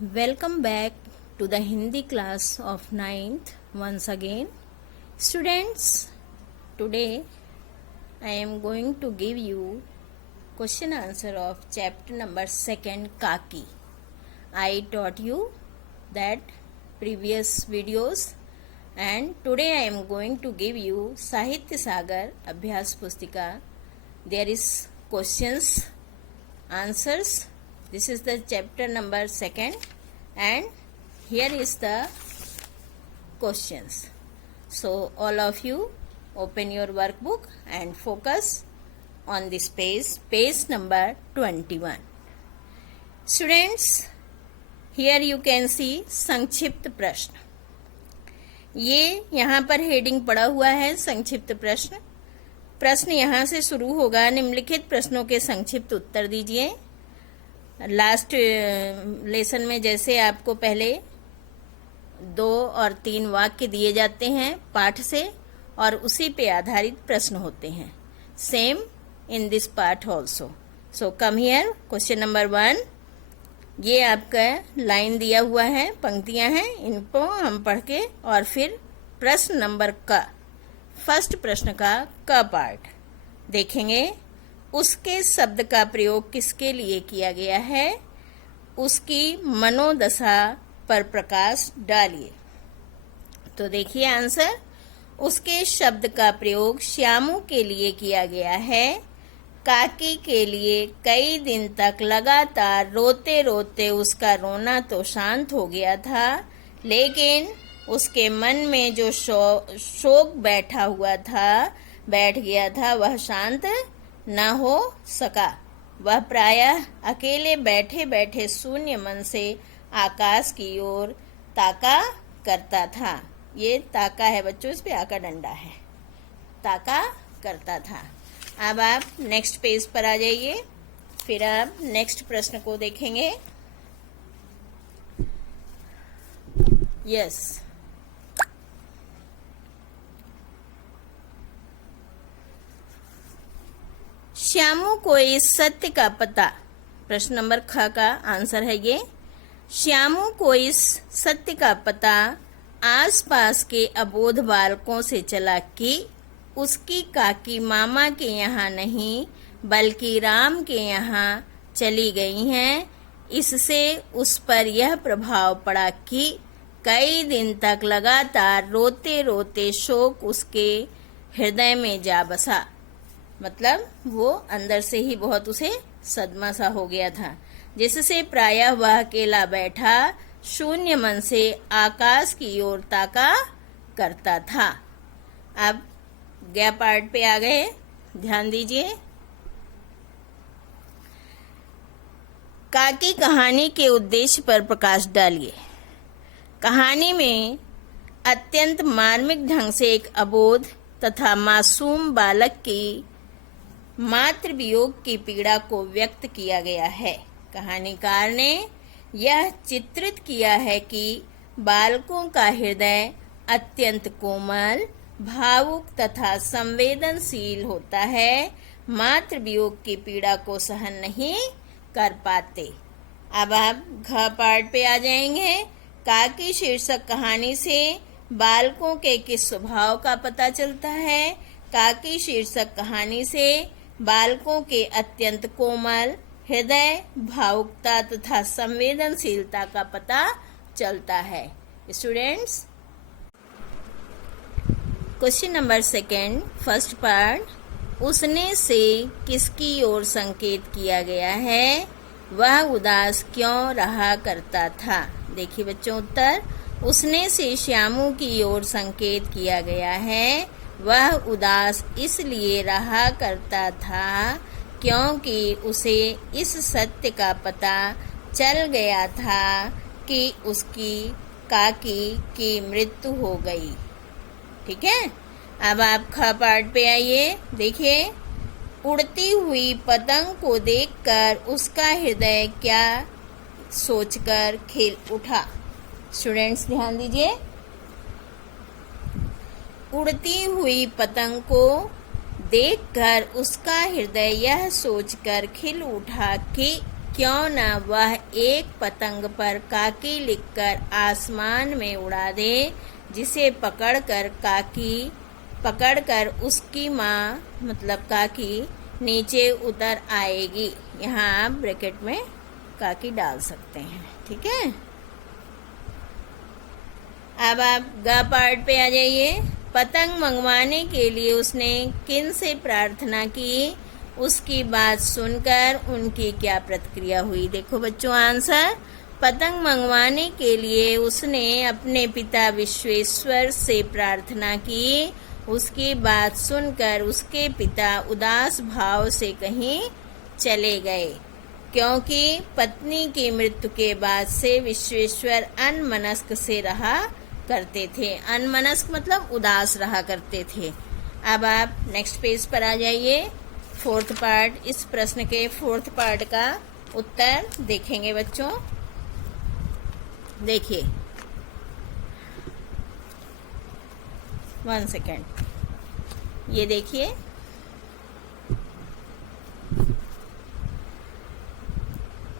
Welcome back to the Hindi class of 9th once again. Students, today I am going to give you question answer of chapter number 2 Kaki. I taught you that previous videos and today I am going to give you Sahitya Sagar Abhyas Pustika. There is questions, answers. This is the chapter number 2 and here is the questions. So all of you open your workbook and focus on this page number 21. Students, here you can see संक्षिप्त प्रश्न. ये यहाँ पर heading पड़ा हुआ है संक्षिप्त प्रश्न. प्रश्न यहाँ से शुरू होगा. निम्नलिखित प्रश्नों के संक्षिप्त उत्तर दीजिए. लास्ट लेसन में जैसे आपको पहले 2 और 3 वाक्य दिए जाते हैं पाठ से और उसी पे आधारित प्रश्न होते हैं. Same in this part also. So come here. Question number 1. ये आपका लाइन दिया हुआ है, पंक्तियां हैं, इनको हम पढ़ के और फिर प्रश्न नंबर क, फर्स्ट प्रश्न का क पार्ट देखेंगे. उसके शब्द का प्रयोग किसके लिए किया गया है? उसकी मनोदशा पर प्रकाश डालिए. तो देखिए आंसर. उसके शब्द का प्रयोग श्यामू के लिए किया गया है. काकी के लिए कई दिन तक लगातार रोते रोते उसका रोना तो शांत हो गया था, लेकिन उसके मन में जो शोक बैठ गया था वह शांत न हो सका. वह प्रायः अकेले बैठे बैठे शून्य मन से आकाश की ओर ताका करता था. ये ताका है बच्चों, इस पे आका डंडा है. ताका करता था. अब आप नेक्स्ट पेज पर आ जाइए. फिर आप नेक्स्ट प्रश्न को देखेंगे. यस, श्यामू को इस सत्य का पता. प्रश्न नंबर ख का आंसर है ये. श्यामू को इस सत्य का पता आसपास के अबोध बालकों से चला कि उसकी काकी मामा के यहाँ नहीं बल्कि राम के यहाँ चली गई हैं. इससे उस पर यह प्रभाव पड़ा कि कई दिन तक लगातार रोते रोते शोक उसके हृदय में जा बसा. मतलब वो अंदर से ही बहुत उसे सदमा सा हो गया था, जिससे प्रायः वह अकेला बैठा शून्य मन से आकाश की ओर ताका करता था. अब गया पार्ट पे आ गए. ध्यान दीजिए. काकी कहानी के उद्देश्य पर प्रकाश डालिए. कहानी में अत्यंत मार्मिक ढंग से एक अबोध तथा मासूम बालक की मातृ वियोग की पीड़ा को व्यक्त किया गया है. कहानीकार ने यह चित्रित किया है कि बालकों का हृदय अत्यंत कोमल, भावुक तथा संवेदनशील होता है. मातृ वियोग की पीड़ा को सहन नहीं कर पाते. अब आप घ पार्ट पे आ जाएंगे. काकी शीर्षक कहानी से बालकों के किस स्वभाव का पता चलता है? काकी शीर्षक कहानी से बालकों के अत्यंत कोमल हृदय, भावुकता तथा संवेदनशीलता का पता चलता है. Students, question number 2 first part. उसने से किसकी ओर संकेत किया गया है? वह उदास क्यों रहा करता था? देखिए बच्चों उत्तर. उसने से श्यामू की ओर संकेत किया गया है. वह उदास इसलिए रहा करता था क्योंकि उसे इस सत्य का पता चल गया था कि उसकी काकी की मृत्यु हो गई. ठीक है. अब आप ख पार्ट पे आइए. देखिए. उड़ती हुई पतंग को देखकर उसका हृदय क्या सोचकर खिल उठा? स्टूडेंट्स ध्यान दीजिए. उड़ती हुई पतंग को देखकर उसका हृदय यह सोचकर खिल उठा कि क्यों न वह एक पतंग पर काकी लिखकर आसमान में उड़ा दे, जिसे पकड़कर उसकी माँ मतलब काकी नीचे उतर आएगी। यहाँ आप ब्रैकेट में काकी डाल सकते हैं, ठीक है। अब आप ग पार्ट पे आ जाइए। पतंग मंगवाने के लिए उसने किन से प्रार्थना की, उसकी बात सुनकर उनकी क्या प्रतिक्रिया हुई। देखो बच्चों आंसर, पतंग मंगवाने के लिए उसने अपने पिता विश्वेश्वर से प्रार्थना की। उसकी बात सुनकर उसके पिता उदास भाव से कहीं चले गए, क्योंकि पत्नी की मृत्यु के बाद से विश्वेश्वर अनमनस्क से रहा करते थे। अनमनस्क मतलब उदास रहा करते थे। अब आप नेक्स्ट पेज पर आ जाइए। फोर्थ पार्ट, इस प्रश्न के फोर्थ पार्ट का उत्तर देखेंगे बच्चों। देखिए 1 सेकेंड, ये देखिए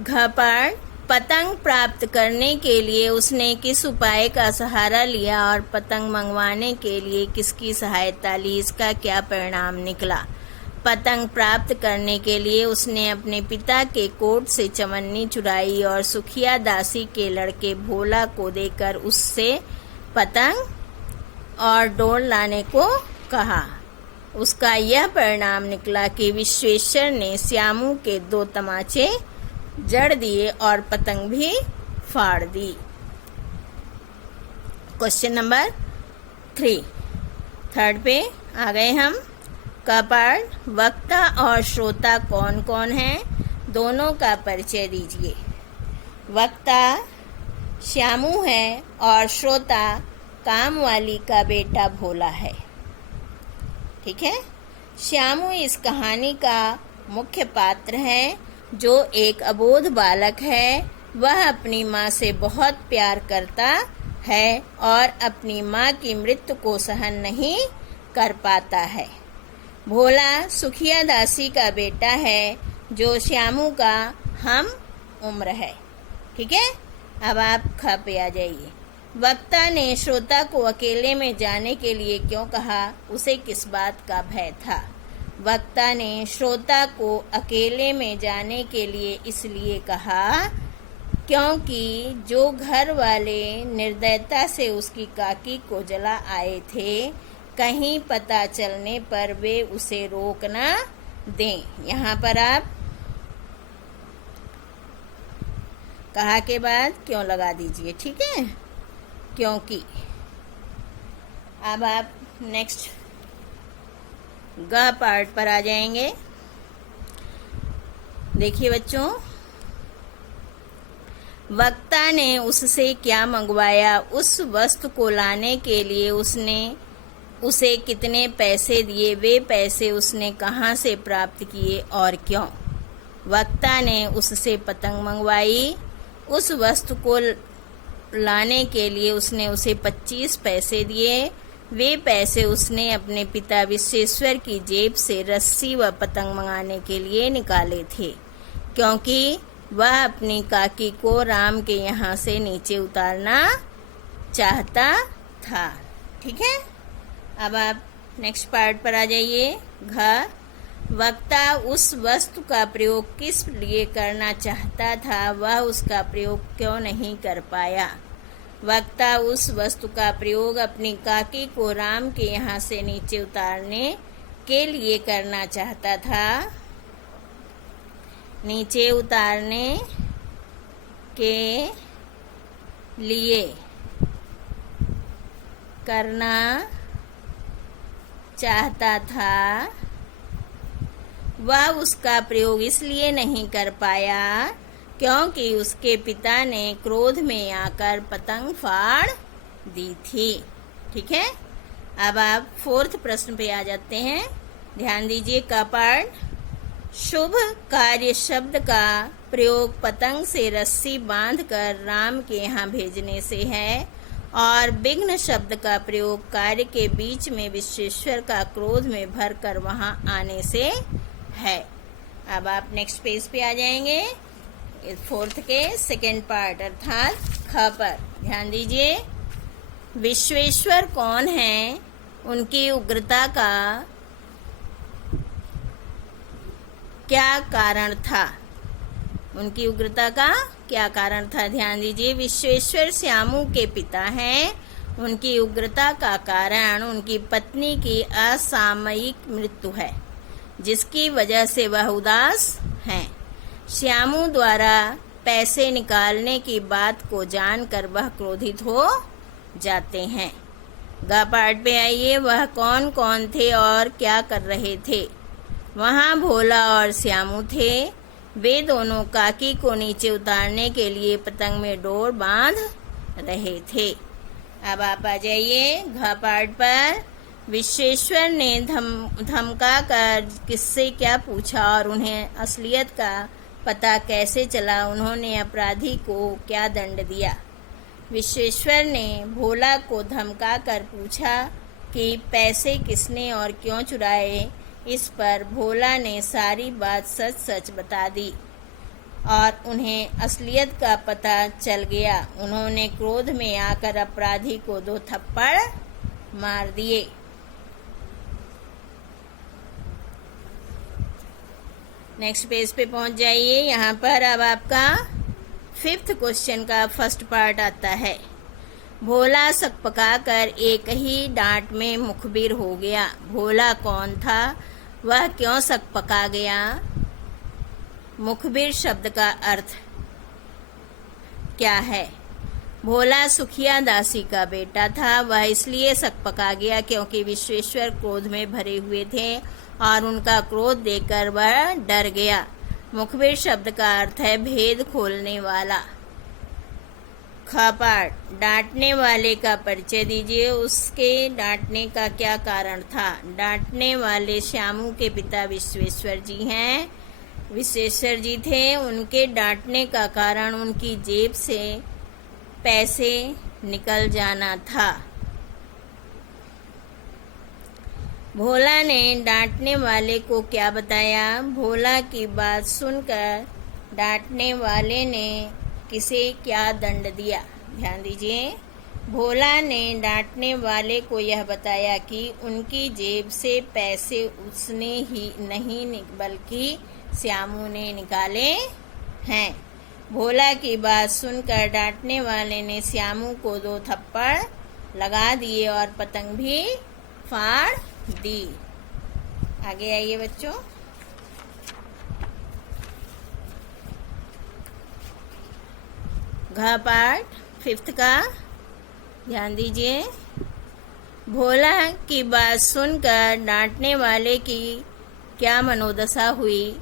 घ पार्ट, पतंग प्राप्त करने के लिए उसने किस उपाय का सहारा लिया और पतंग मंगवाने के लिए किसकी सहायता ली, इसका क्या परिणाम निकला। पतंग प्राप्त करने के लिए उसने अपने पिता के कोट से चवन्नी चुराई और सुखिया दासी के लड़के भोला को देकर उससे पतंग और डोर लाने को कहा। उसका यह परिणाम निकला कि विश्वेश्वर ने श्यामू के 2 तमाचे जड़ दिए और पतंग भी फाड़ दी। क्वेश्चन नंबर 3, थर्ड पे आ गए हम। का पार्ट, वक्ता और श्रोता कौन कौन हैं, दोनों का परिचय दीजिए। वक्ता श्यामू है और श्रोता कामवाली का बेटा भोला है, ठीक है। श्यामू इस कहानी का मुख्य पात्र है, जो एक अबोध बालक है। वह अपनी माँ से बहुत प्यार करता है और अपनी माँ की मृत्यु को सहन नहीं कर पाता है। भोला सुखिया दासी का बेटा है, जो श्यामू का हम उम्र है, ठीक है। अब आप ख पे आ जाइए। वक्ता ने श्रोता को अकेले में जाने के लिए क्यों कहा, उसे किस बात का भय था। वक्ता ने श्रोता को अकेले में जाने के लिए इसलिए कहा क्योंकि जो घर वाले निर्दयता से उसकी काकी को जला आए थे, कहीं पता चलने पर वे उसे रोक न दें। यहाँ पर आप कहा के बाद क्यों लगा दीजिए, ठीक है, क्योंकि। अब आप नेक्स्ट ग पार्ट पर आ जाएंगे। देखिए बच्चों, वक्ता ने उससे क्या मंगवाया, उस वस्तु को लाने के लिए उसने उसे कितने पैसे दिए, वे पैसे उसने कहाँ से प्राप्त किए और क्यों। वक्ता ने उससे पतंग मंगवाई। उस वस्तु को लाने के लिए उसने उसे 25 पैसे दिए। वे पैसे उसने अपने पिता विश्वेश्वर की जेब से रस्सी व पतंग मंगाने के लिए निकाले थे, क्योंकि वह अपनी काकी को राम के यहाँ से नीचे उतारना चाहता था, ठीक है। अब आप नेक्स्ट पार्ट पर आ जाइए। घ, वक्ता उस वस्तु का प्रयोग किस लिए करना चाहता था, वह उसका प्रयोग क्यों नहीं कर पाया। वक्ता उस वस्तु का प्रयोग अपनी काकी को राम के यहाँ से नीचे उतारने के लिए करना चाहता था। नीचे उतारने के लिए करना चाहता था। वह उसका प्रयोग इसलिए नहीं कर पाया क्योंकि उसके पिता ने क्रोध में आकर पतंग फाड़ दी थी, ठीक है। अब आप फोर्थ प्रश्न पे आ जाते हैं। ध्यान दीजिए का पार्ट, शुभ कार्य शब्द का प्रयोग पतंग से रस्सी बांधकर राम के यहाँ भेजने से है और विघ्न शब्द का प्रयोग कार्य के बीच में विश्वेश्वर का क्रोध में भरकर वहां आने से है। अब आप नेक्स्ट पेज पे आ जाएंगे। फोर्थ के सेकेंड पार्ट अर्थात ख पर ध्यान दीजिए। विश्वेश्वर कौन है, उनकी उग्रता का क्या कारण था? उनकी उग्रता का क्या कारण था? ध्यान दीजिए। विश्वेश्वर श्यामू के पिता हैं। उनकी उग्रता का कारण उनकी पत्नी की असामयिक मृत्यु है, जिसकी वजह से वह उदास हैं। श्यामू द्वारा पैसे निकालने की बात को जानकर वह क्रोधित हो जाते हैं। ग पार्ट पे आइए। वह कौन कौन थे और क्या कर रहे थे? वहाँ भोला और श्यामू थे। वे दोनों काकी को नीचे उतारने के लिए पतंग में डोर बांध रहे थे। अब आप आ जाइए घ पार्ट पर। विश्वेश्वर ने धमका कर किससे क्या पूछा और उन्हें असलियत का पता कैसे चला? उन्होंने अपराधी को क्या दंड दिया? विश्वेश्वर ने भोला को धमका कर पूछा कि पैसे किसने और क्यों चुराए। इस पर भोला ने सारी बात सच सच बता दी और उन्हें असलियत का पता चल गया। उन्होंने क्रोध में आकर अपराधी को 2 थप्पड़ मार दिए। नेक्स्ट पेज पे पहुंच जाइए। यहाँ पर अब आपका 5th क्वेश्चन का फर्स्ट पार्ट आता है। भोला सकपका कर एक ही डांट में मुखबिर हो गया। भोला कौन था? वह क्यों सकपका गया? मुखबिर शब्द का अर्थ क्या है? भोला सुखिया दासी का बेटा था। वह इसलिए सकपका गया क्योंकि विश्वेश्वर क्रोध में भरे हुए थे और उनका क्रोध देखकर वह डर गया। मुखबिर शब्द का अर्थ है भेद खोलने वाला। ख पार्ट। डांटने वाले का परिचय दीजिए। उसके डांटने का क्या कारण था? डांटने वाले श्यामू के पिता विश्वेश्वर जी हैं। विश्वेश्वर जी थे। उनके डांटने का कारण उनकी जेब से पैसे निकल जाना था। भोला ने डांटने वाले को क्या बताया? भोला की बात सुनकर डांटने वाले ने किसे क्या दंड दिया? ध्यान दीजिए। भोला ने डांटने वाले को यह बताया कि उनकी जेब से पैसे उसने ही नहीं बल्कि श्यामू ने निकाले हैं। भोला की बात सुनकर डांटने वाले ने श्यामू को 2 थप्पड़ लगा दिए और पतंग भी फाड़ दी। आगे आइए बच्चों। घ पार्ट 5th का ध्यान दीजिए। भोला की बात सुनकर डांटने वाले की क्या मनोदशा हुई?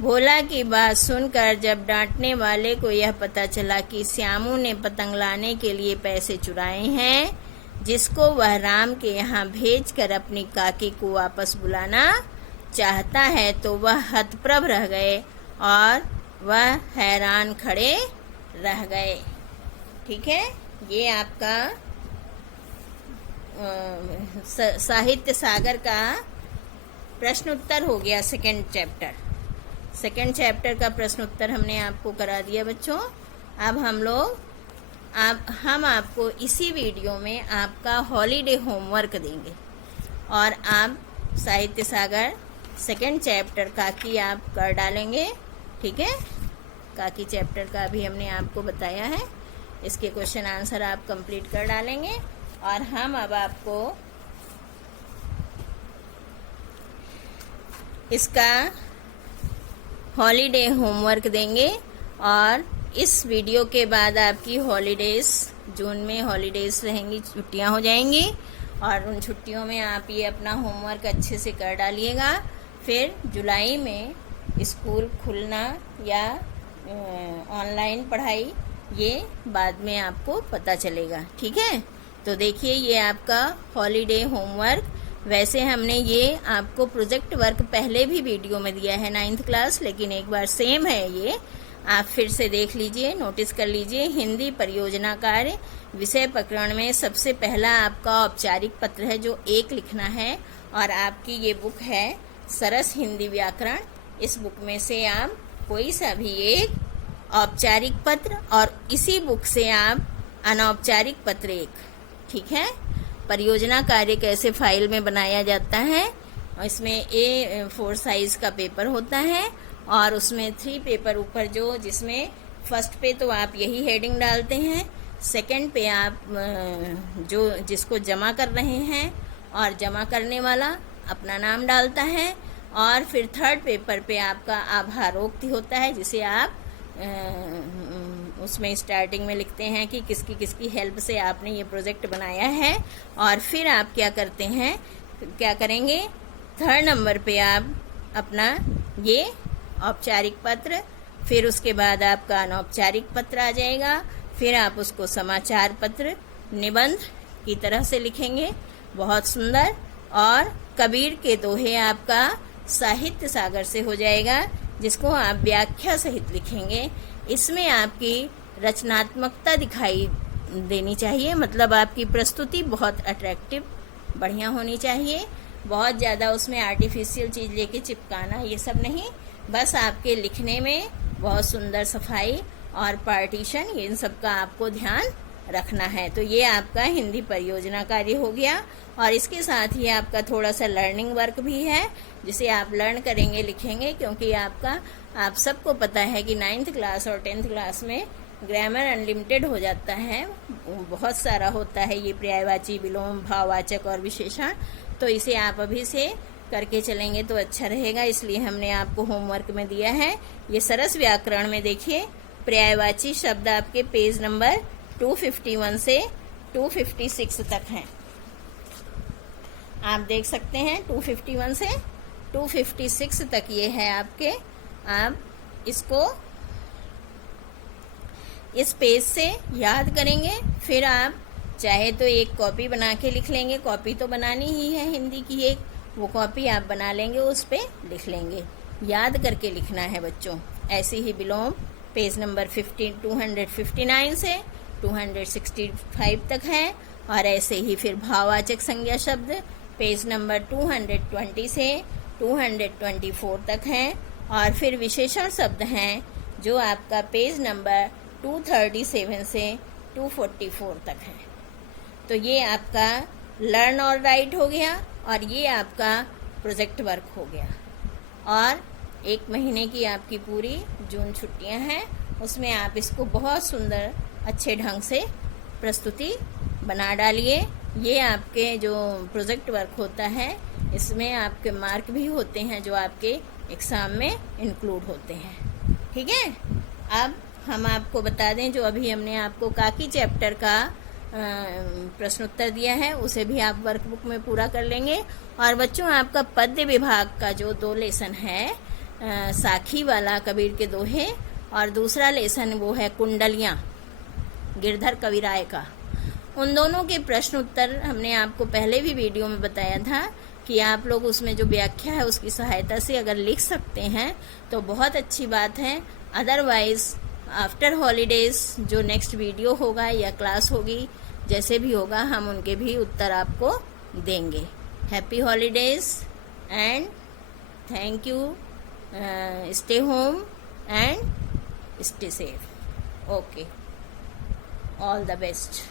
भोला की बात सुनकर जब डांटने वाले को यह पता चला कि श्यामू ने पतंग लाने के लिए पैसे चुराए हैं, जिसको वह राम के यहाँ भेजकर अपनी काकी को वापस बुलाना चाहता है, तो वह हतप्रभ रह गए और वह हैरान खड़े रह गए। ठीक है, ये आपका साहित्य सागर का प्रश्न उत्तर हो गया। सेकंड चैप्टर का प्रश्न उत्तर हमने आपको करा दिया बच्चों। अब हम आपको इसी वीडियो में आपका हॉलीडे होमवर्क देंगे और आप साहित्य सागर सेकंड चैप्टर का की आप कर डालेंगे। ठीक है, काकी चैप्टर का भी हमने आपको बताया है। इसके क्वेश्चन आंसर आप कंप्लीट कर डालेंगे और हम अब आपको इसका हॉलीडे होमवर्क देंगे और इस वीडियो के बाद आपकी हॉलीडेज, जून में हॉलीडेज रहेंगी, छुट्टियां हो जाएंगी और उन छुट्टियों में आप ये अपना होमवर्क अच्छे से कर डालिएगा। फिर जुलाई में स्कूल खुलना या ऑनलाइन पढ़ाई ये बाद में आपको पता चलेगा। ठीक है, तो देखिए ये आपका हॉलीडे होमवर्क। वैसे हमने ये आपको प्रोजेक्ट वर्क पहले भी वीडियो में दिया है 9th क्लास, लेकिन एक बार सेम है ये, आप फिर से देख लीजिए, नोटिस कर लीजिए। हिंदी परियोजना कार्य विषय प्रकरण में सबसे पहला आपका औपचारिक पत्र है जो 1 लिखना है और आपकी ये बुक है सरस हिंदी व्याकरण। इस बुक में से आप कोई सा भी एक औपचारिक पत्र और इसी बुक से आप अनौपचारिक पत्र एक, ठीक है। परियोजना कार्य कैसे फाइल में बनाया जाता है, इसमें A4 साइज का पेपर होता है और उसमें 3 पेपर ऊपर जो, जिसमें फर्स्ट पे तो आप यही हेडिंग डालते हैं, सेकंड पे आप जो जिसको जमा कर रहे हैं और जमा करने वाला अपना नाम डालता है, और फिर थर्ड पेपर पे आपका आभारोक्ति होता है, जिसे आप उसमें स्टार्टिंग में लिखते हैं कि किसकी किसकी हेल्प से आपने ये प्रोजेक्ट बनाया है। और फिर आप क्या करते हैं, क्या करेंगे, थर्ड नंबर पे आप अपना ये औपचारिक पत्र, फिर उसके बाद आपका अनौपचारिक पत्र आ जाएगा, फिर आप उसको समाचार पत्र निबंध की तरह से लिखेंगे, बहुत सुंदर। और कबीर के दोहे आपका साहित्य सागर से हो जाएगा, जिसको आप व्याख्या सहित लिखेंगे। इसमें आपकी रचनात्मकता दिखाई देनी चाहिए, मतलब आपकी प्रस्तुति बहुत अट्रैक्टिव बढ़िया होनी चाहिए। बहुत ज़्यादा उसमें आर्टिफिशियल चीज़ लेके चिपकाना ये सब नहीं, बस आपके लिखने में बहुत सुंदर सफाई और पार्टीशन, इन सब का आपको ध्यान रखना है। तो ये आपका हिंदी परियोजना कार्य हो गया, और इसके साथ ही आपका थोड़ा सा लर्निंग वर्क भी है, जिसे आप लर्न करेंगे, लिखेंगे, क्योंकि आप सबको पता है कि 9th क्लास और 10th क्लास में ग्रामर अनलिमिटेड हो जाता है, बहुत सारा होता है ये पर्यायवाची, विलोम, भाववाचक और विशेषण। तो इसे आप अभी से करके चलेंगे तो अच्छा रहेगा, इसलिए हमने आपको होमवर्क में दिया है। ये सरस व्याकरण में देखिए, पर्यायवाची शब्द आपके पेज नंबर 251 से 256 तक हैं, आप देख सकते हैं। 251 से 256 तक ये है आपके। आप इसको इस पेज से याद करेंगे, फिर आप चाहे तो एक कॉपी बना के लिख लेंगे, कॉपी तो बनानी ही है हिंदी की एक, वो कॉपी आप बना लेंगे, उस पे लिख लेंगे, याद करके लिखना है बच्चों। ऐसे ही विलोम पेज नंबर 259 से 265 तक है, और ऐसे ही फिर भाववाचक संज्ञा शब्द पेज नंबर 220 से 224 तक है, और फिर विशेषण शब्द हैं जो आपका पेज नंबर 237 से 244 तक है। तो ये आपका लर्न और राइट हो गया, और ये आपका प्रोजेक्ट वर्क हो गया। और 1 महीने की आपकी पूरी जून छुट्टियां हैं, उसमें आप इसको बहुत सुंदर अच्छे ढंग से प्रस्तुति बना डालिए। ये आपके जो प्रोजेक्ट वर्क होता है, इसमें आपके मार्क भी होते हैं जो आपके एग्ज़ाम में इंक्लूड होते हैं, ठीक है। अब हम आपको बता दें, जो अभी हमने आपको काकी चैप्टर का प्रश्न उत्तर दिया है, उसे भी आप वर्कबुक में पूरा कर लेंगे। और बच्चों, आपका पद्य विभाग का जो 2 लेसन है, साखी वाला कबीर के दोहे, और दूसरा लेसन वो है कुंडलियाँ गिरधर कविराय का, उन दोनों के प्रश्न उत्तर हमने आपको पहले भी वीडियो में बताया था कि आप लोग उसमें जो व्याख्या है उसकी सहायता से अगर लिख सकते हैं तो बहुत अच्छी बात है। अदरवाइज आफ्टर हॉलीडेज जो नेक्स्ट वीडियो होगा या क्लास होगी, जैसे भी होगा, हम उनके भी उत्तर आपको देंगे। Happy holidays and thank you. Stay home and stay safe. Okay, all the best.